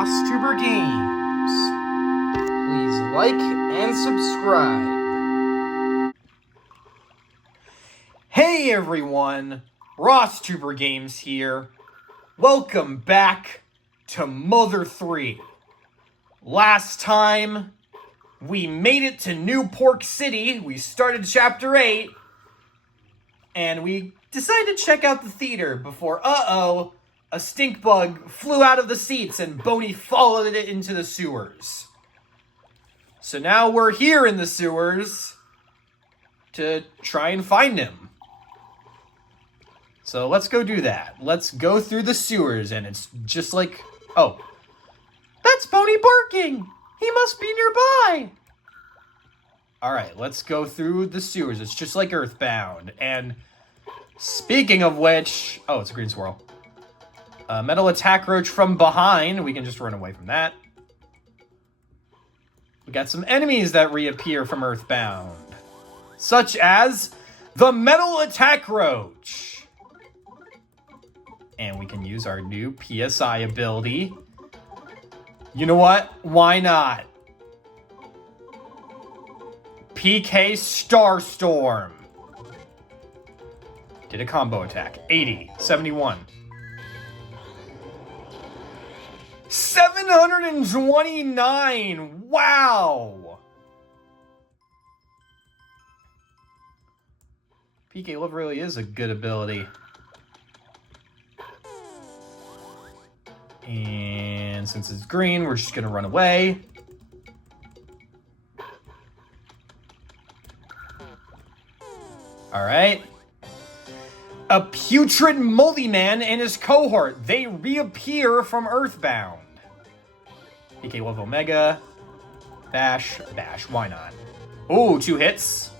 RossTuber Games. Please like and subscribe. Hey everyone, RossTuber Games here. Welcome back to Mother 3. Last time, we made it to New Pork City. We started Chapter 8, and we decided to check out the theater before, a stink bug flew out of the seats and Boney followed it into the sewers. So now we're here in the sewers to try and find him. So let's go do that. Let's go through the sewers, and it's just like... Oh. That's Boney barking! He must be nearby! Alright, let's go through the sewers. It's just like Earthbound. And speaking of which... Oh, it's a green swirl. Metal attack roach from behind. We can just run away from that. We got some enemies that reappear from Earthbound. Such as the metal attack roach. And we can use our new PSI ability. You know what? Why not? PK Starstorm. Did a combo attack. 80, 71. 729! Wow! PK Love really is a good ability. And since it's green, we're just gonna run away. Alright. A putrid moldy man and his cohort. They reappear from Earthbound. PK Love Omega. Bash. Bash. Why not? Oh, 2 hits.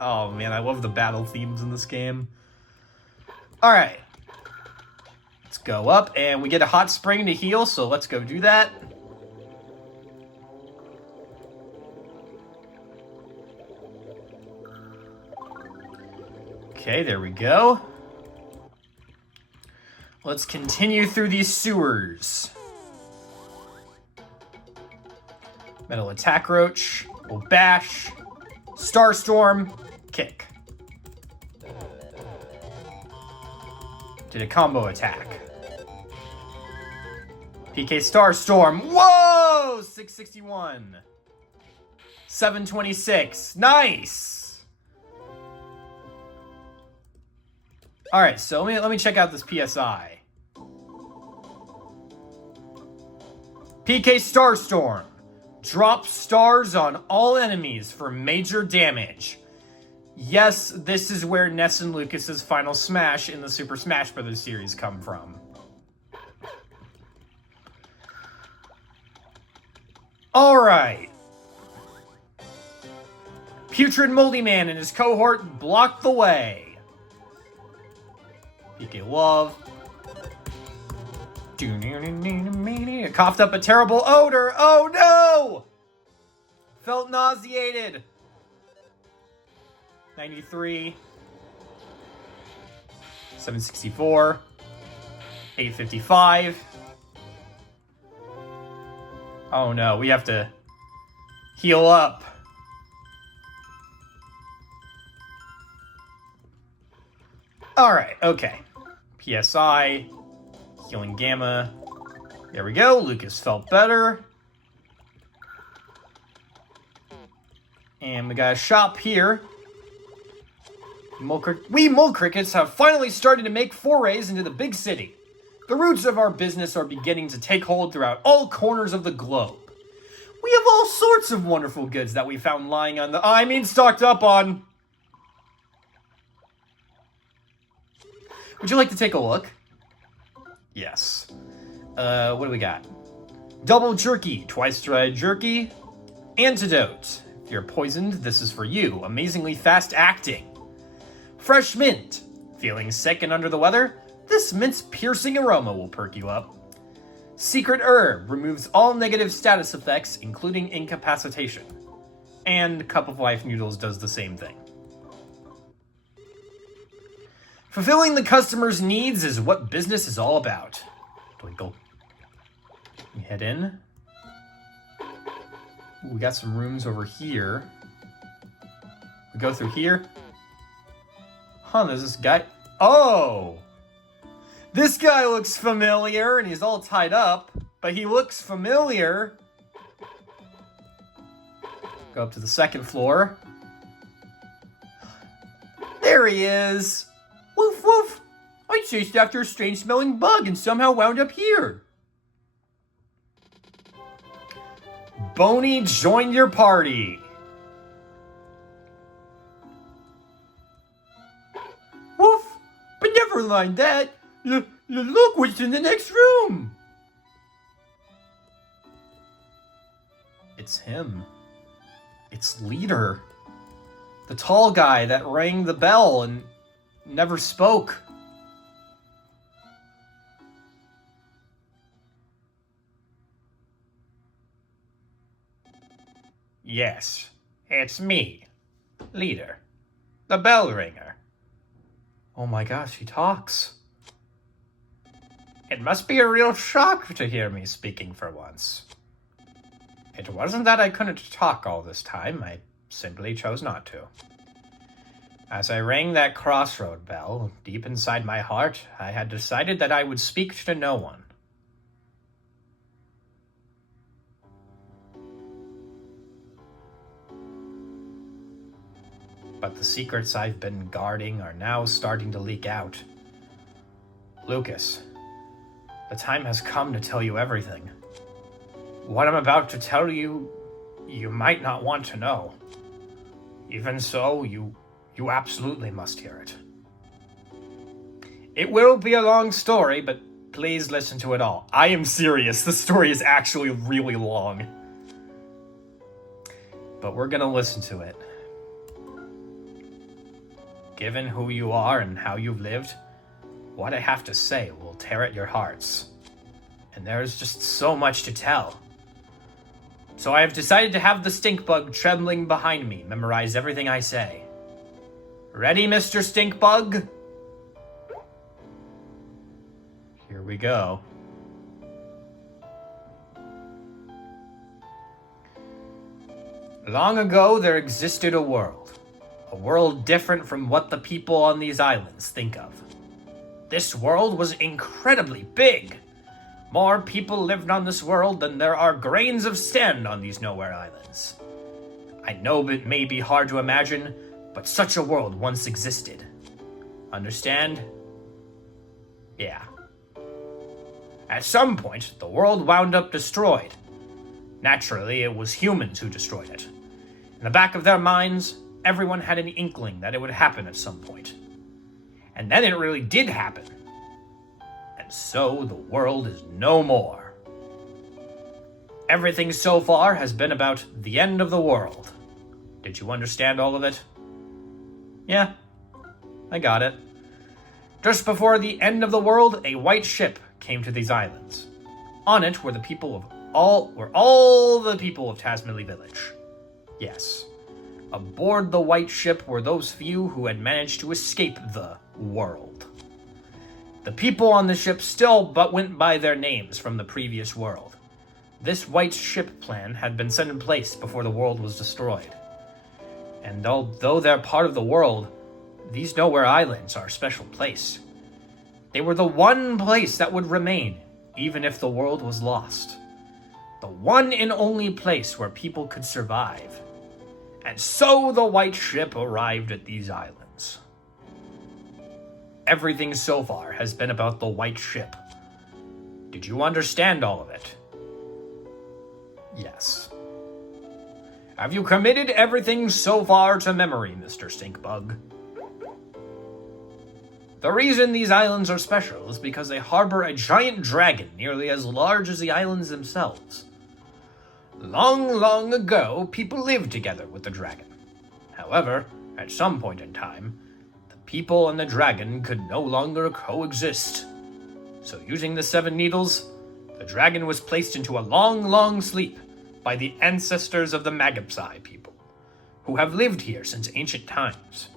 Oh man, I love the battle themes in this game. Alright. Let's go up, and we get a hot spring to heal, so let's go do that. Okay, there we go. Let's continue through these sewers. Metal attack roach. We'll bash. Starstorm. Kick. Did a combo attack. PK Starstorm. Whoa! 661. 726. Nice! Alright, so let me check out this PSI. PK Starstorm. Drop stars on all enemies for major damage. Yes, this is where Ness and Lucas's final smash in the Super Smash Bros. Series come from. Alright. Putrid Moldy Man and his cohort block the way. PK Love. It coughed up a terrible odor. Oh no! Felt nauseated. 93. 764. 855. Oh no, we have to heal up. Alright, okay. PSI. Healing Gamma. There we go. Lucas felt better. And we got a shop here. We mole crickets have finally started to make forays into the big city. The roots of our business are beginning to take hold throughout all corners of the globe. We have all sorts of wonderful goods that we found lying on stocked up on. Would you like to take a look? Yes. What do we got? Double jerky, twice dried jerky. Antidote. If you're poisoned, this is for you. Amazingly fast acting. Fresh mint. Feeling sick and under the weather? This mint's piercing aroma will perk you up. Secret herb removes all negative status effects, including incapacitation. And Cup of Life Noodles does the same thing. Fulfilling the customer's needs is what business is all about. Twinkle. We head in. Ooh, we got some rooms over here. We go through here. Huh, there's this guy. Oh! This guy looks familiar, and he's all tied up, but he looks familiar. Go up to the second floor. There he is! Woof woof! I chased after a strange-smelling bug and somehow wound up here. Boney joined your party. Woof! But never mind that. Look what's in the next room. It's him. It's Leader. The tall guy that rang the bell and never spoke. Yes, it's me, Leader, the bell ringer. Oh my gosh, he talks. It must be a real shock to hear me speaking for once. It wasn't that I couldn't talk all this time, I simply chose not to. As I rang that crossroad bell, deep inside my heart, I had decided that I would speak to no one. But the secrets I've been guarding are now starting to leak out. Lucas, the time has come to tell you everything. What I'm about to tell you, you might not want to know. Even so, you absolutely must hear it. It will be a long story, but please listen to it all. I am serious. The story is actually really long. But we're gonna listen to it. Given who you are and how you've lived, what I have to say will tear at your hearts. And there is just so much to tell. So I have decided to have the stink bug trembling behind me memorize everything I say. Ready, Mr. Stink Bug? Here we go. Long ago, there existed a world different from what the people on these islands think of. This world was incredibly big. More people lived on this world than there are grains of sand on these nowhere islands. I know it may be hard to imagine, but such a world once existed. Understand? Yeah. At some point, the world wound up destroyed. Naturally, it was humans who destroyed it. In the back of their minds, everyone had an inkling that it would happen at some point. And then it really did happen. And so the world is no more. Everything so far has been about the end of the world. Did you understand all of it? Yeah, I got it. Just before the end of the world, a white ship came to these islands. On it were all the people of Tasmily Village. Yes. Aboard the white ship were those few who had managed to escape the world. The people on the ship still but went by their names from the previous world. This white ship plan had been set in place before the world was destroyed. And although they're part of the world, these nowhere islands are a special place. They were the one place that would remain, even if the world was lost. The one and only place where people could survive. And so the white ship arrived at these islands. Everything so far has been about the white ship. Did you understand all of it? Yes. Have you committed everything so far to memory, Mr. Stinkbug? The reason these islands are special is because they harbor a giant dragon nearly as large as the islands themselves. Long, long ago, people lived together with the dragon. However, at some point in time, the people and the dragon could no longer coexist. So using the 7 needles, the dragon was placed into a long, long sleep by the ancestors of the Magapsai people, who have lived here since ancient times.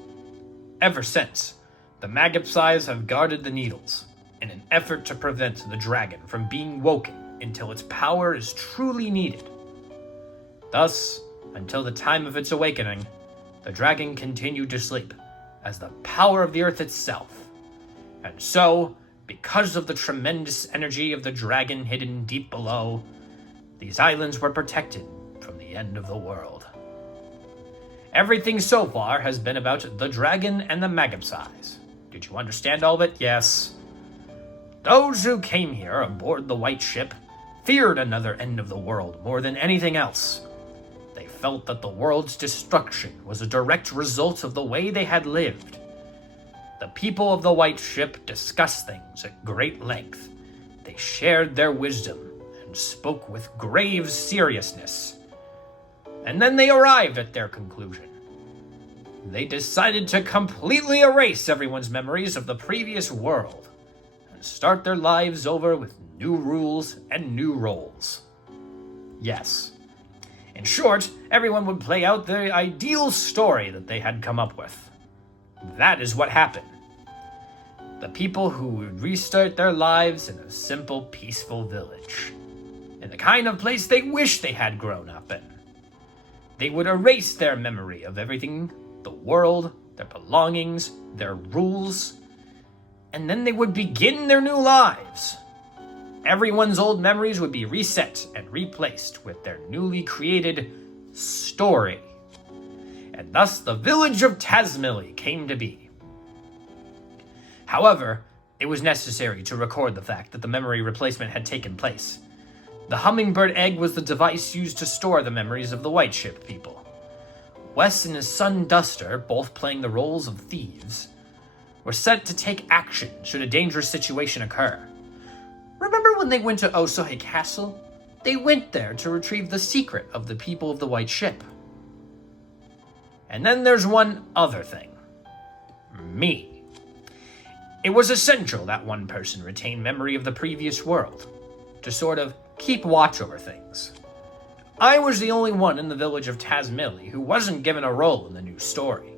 Ever since, the Magpsies have guarded the Needles in an effort to prevent the dragon from being woken until its power is truly needed. Thus, until the time of its awakening, the dragon continued to sleep as the power of the earth itself. And so, because of the tremendous energy of the dragon hidden deep below, these islands were protected from the end of the world. Everything so far has been about the dragon and the Magpsies. Did you understand all of it? Yes. Those who came here aboard the white ship feared another end of the world more than anything else. They felt that the world's destruction was a direct result of the way they had lived. The people of the white ship discussed things at great length. They shared their wisdom and spoke with grave seriousness. And then they arrived at their conclusion. They decided to completely erase everyone's memories of the previous world and start their lives over with new rules and new roles. Yes. In short, everyone would play out the ideal story that they had come up with. That is what happened. The people who would restart their lives in a simple, peaceful village, in the kind of place they wish they had grown up in. They would erase their memory of everything, the world, their belongings, their rules, and then they would begin their new lives. Everyone's old memories would be reset and replaced with their newly created story. And thus the village of Tazmily came to be. However, it was necessary to record the fact that the memory replacement had taken place. The hummingbird egg was the device used to store the memories of the White Ship people. Wes and his son Duster, both playing the roles of thieves, were set to take action should a dangerous situation occur. Remember when they went to Osohe Castle? They went there to retrieve the secret of the people of the White Ship. And then there's one other thing. Me. It was essential that one person retain memory of the previous world, to sort of keep watch over things. I was the only one in the village of Tazmily who wasn't given a role in the new story.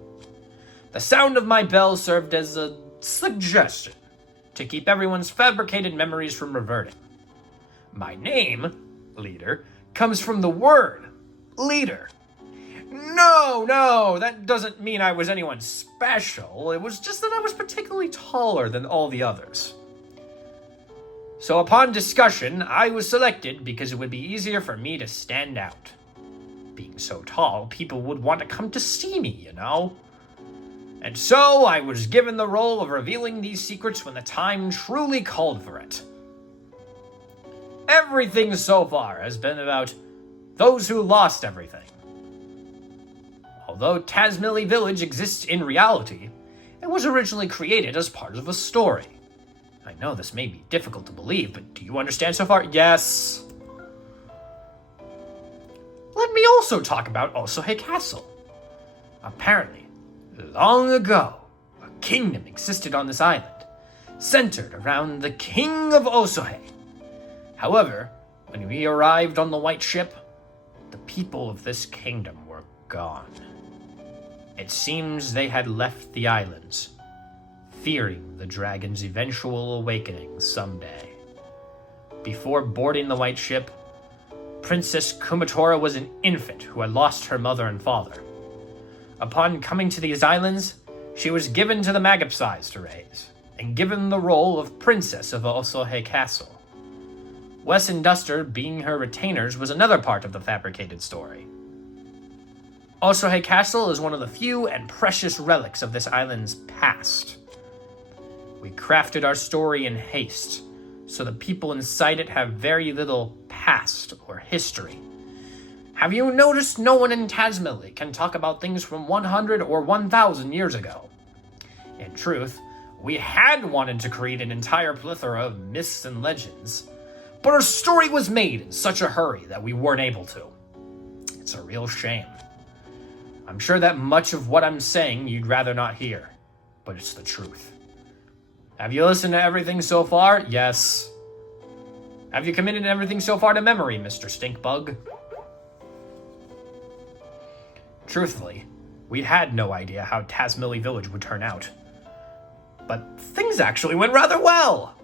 The sound of my bell served as a suggestion to keep everyone's fabricated memories from reverting. My name, Leader, comes from the word leader. No, that doesn't mean I was anyone special. It was just that I was particularly taller than all the others. So upon discussion, I was selected because it would be easier for me to stand out. Being so tall, people would want to come to see me, you know? And so I was given the role of revealing these secrets when the time truly called for it. Everything so far has been about those who lost everything. Although Tazmily Village exists in reality, it was originally created as part of a story. I know this may be difficult to believe, but do you understand so far? Yes. Let me also talk about Osohe Castle. Apparently, long ago, a kingdom existed on this island, centered around the King of Osohe. However, when we arrived on the White Ship, the people of this kingdom were gone. It seems they had left the islands, fearing the dragon's eventual awakening someday. Before boarding the White Ship, Princess Kumatora was an infant who had lost her mother and father. Upon coming to these islands, she was given to the Magpsies to raise, and given the role of Princess of Osohe Castle. Wes and Duster, being her retainers, was another part of the fabricated story. Osohe Castle is one of the few and precious relics of this island's past. We crafted our story in haste, so the people inside it have very little past or history. Have you noticed no one in Tazmily can talk about things from 100 or 1,000 years ago? In truth, we had wanted to create an entire plethora of myths and legends, but our story was made in such a hurry that we weren't able to. It's a real shame. I'm sure that much of what I'm saying you'd rather not hear, but it's the truth. Have you listened to everything so far? Yes. Have you committed everything so far to memory, Mr. Stinkbug? Truthfully, we had no idea how Tasmilly Village would turn out. But things actually went rather well.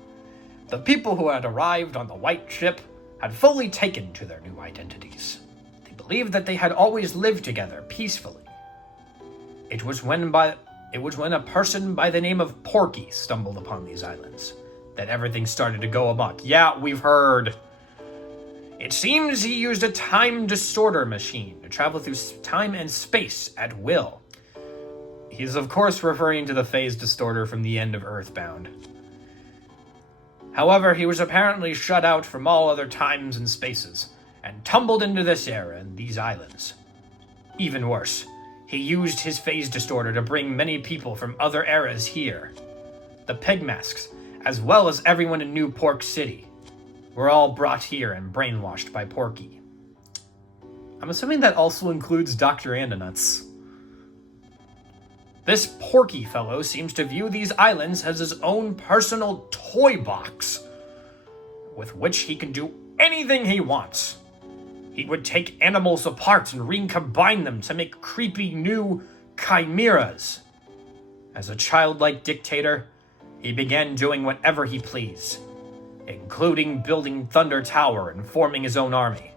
The people who had arrived on the white ship had fully taken to their new identities. They believed that they had always lived together peacefully. It was when a person by the name of Porky stumbled upon these islands that everything started to go amok. Yeah, we've heard. It seems he used a time distorter machine to travel through time and space at will. He's of course referring to the phase distorter from the end of Earthbound. However, he was apparently shut out from all other times and spaces, and tumbled into this era and these islands. Even worse, he used his phase distorter to bring many people from other eras here. The Pigmasks, as well as everyone in New Pork City, were all brought here and brainwashed by Porky. I'm assuming that also includes Dr. Andonuts. This Porky fellow seems to view these islands as his own personal toy box, with which he can do anything he wants. He would take animals apart and recombine them to make creepy new chimeras. As a childlike dictator, he began doing whatever he pleased, including building Thunder Tower and forming his own army.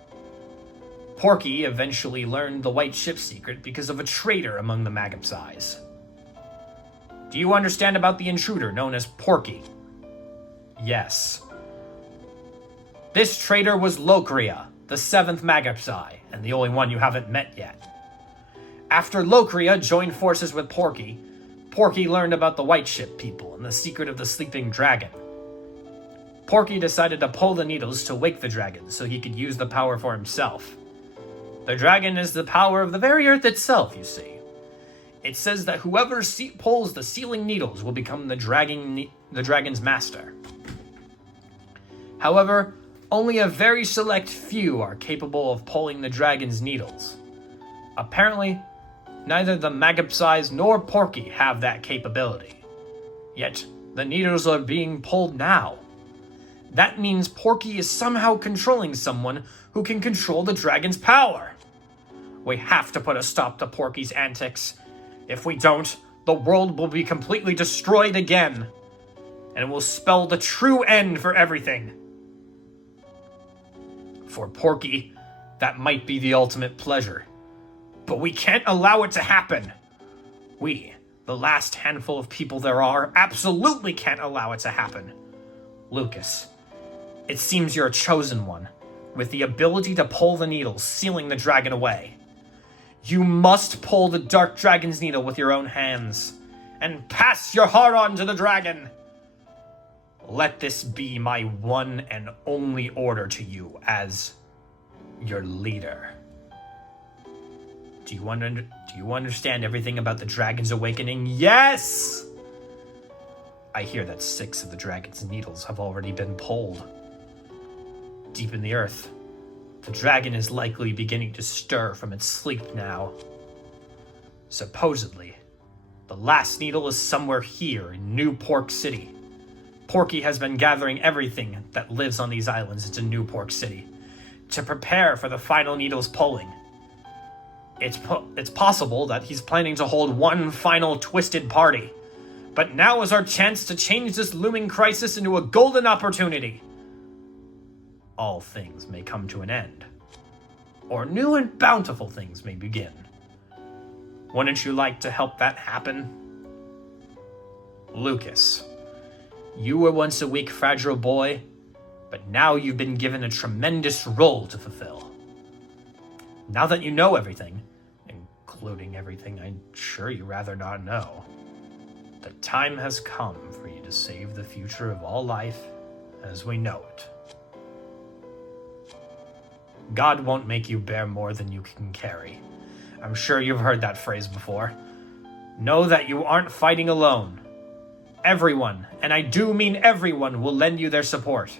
Porky eventually learned the white ship secret because of a traitor among the Magapsies. Do you understand about the intruder known as Porky? Yes. This traitor was Locria, the 7th Magapsi, and the only one you haven't met yet. After Locria joined forces with Porky, Porky learned about the white ship people and the secret of the sleeping dragon. Porky decided to pull the needles to wake the dragon so he could use the power for himself. The dragon is the power of the very earth itself, you see. It says that whoever pulls the sealing needles will become the dragon's master. However, only a very select few are capable of pulling the dragon's needles. Apparently, neither the Magapsies nor Porky have that capability. Yet, the needles are being pulled now. That means Porky is somehow controlling someone who can control the dragon's power. We have to put a stop to Porky's antics. If we don't, the world will be completely destroyed again, and it will spell the true end for everything. For Porky, that might be the ultimate pleasure, but we can't allow it to happen. We, the last handful of people there are, absolutely can't allow it to happen. Lucas, it seems you're a chosen one, with the ability to pull the needles, sealing the dragon away. You must pull the dark dragon's needle with your own hands, and pass your heart on to the dragon. Let this be my one and only order to you as your leader. Do you understand everything about the dragon's awakening? Yes! I hear that 6 of the dragon's needles have already been pulled. Deep in the earth, the dragon is likely beginning to stir from its sleep now. Supposedly, the last needle is somewhere here in New Pork City. Porky has been gathering everything that lives on these islands into New Pork City to prepare for the final needle's pulling. It's possible that he's planning to hold one final twisted party, but now is our chance to change this looming crisis into a golden opportunity. All things may come to an end, or new and bountiful things may begin. Wouldn't you like to help that happen? Lucas, you were once a weak, fragile boy, but now you've been given a tremendous role to fulfill. Now that you know everything, including everything I'm sure you'd rather not know, the time has come for you to save the future of all life as we know it. God won't make you bear more than you can carry. I'm sure you've heard that phrase before. Know that you aren't fighting alone. Everyone, and I do mean everyone, will lend you their support.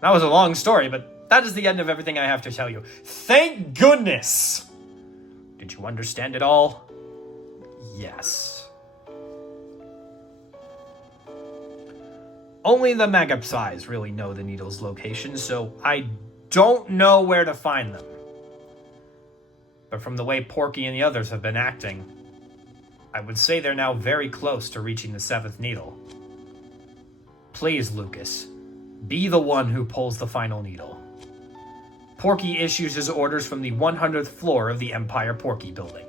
That was a long story, but that is the end of everything I have to tell you. Thank goodness! Did you understand it all? Yes. Only the Magapsies really know the needle's location, so I don't know where to find them. but from the way Porky and the others have been acting, I would say they're now very close to reaching the 7th needle. Please, Lucas, be the one who pulls the final needle. Porky issues his orders from the 100th floor of the Empire Porky building.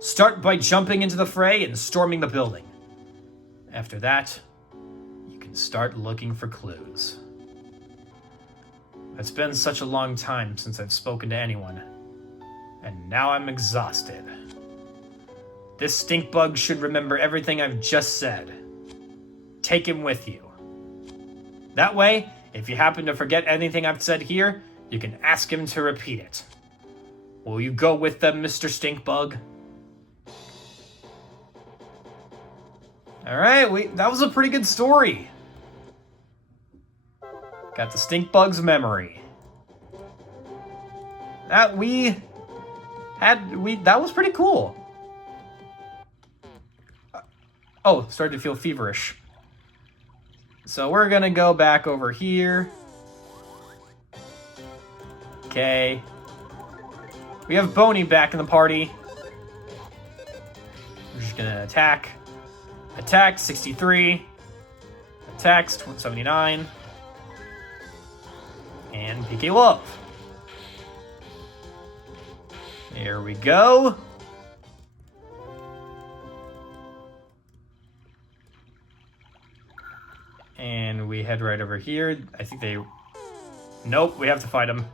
Start by jumping into the fray and storming the building. After that, you can start looking for clues. It's been such a long time since I've spoken to anyone, and now I'm exhausted. This stink bug should remember everything I've just said. Take him with you. That way, if you happen to forget anything I've said here, you can ask him to repeat it. Will you go with them, Mr. Stinkbug? Alright, that was a pretty good story. Got the Stinkbug's memory. That was pretty cool. Oh, started to feel feverish. So we're gonna go back over here. Okay. We have Boney back in the party. We're just gonna attack. Attack, 63. Attacks, 79. And PK Love. Here we go. And we head right over here. I think they... Nope, we have to fight them.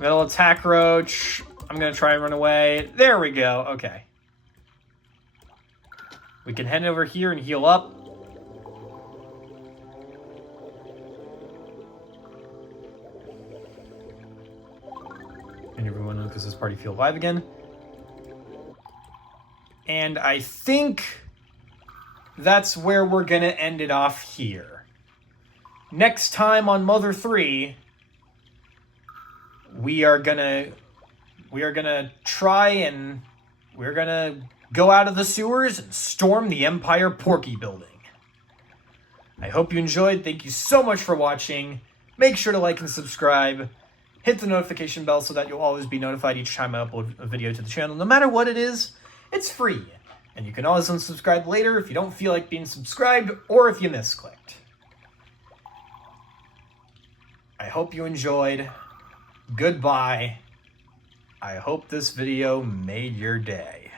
Metal attack roach. I'm gonna try and run away. There we go. Okay. We can head over here and heal up. And everyone in Lucas's party feel alive again. And I think that's where we're gonna end it off here. Next time on Mother 3, we're gonna go out of the sewers and storm the Empire Porky building. I hope you enjoyed. Thank you so much for watching. Make sure to like and subscribe. Hit the notification bell so that you'll always be notified each time I upload a video to the channel. No matter what it is, it's free. And you can always unsubscribe later if you don't feel like being subscribed or if you misclicked. I hope you enjoyed. Goodbye. I hope this video made your day.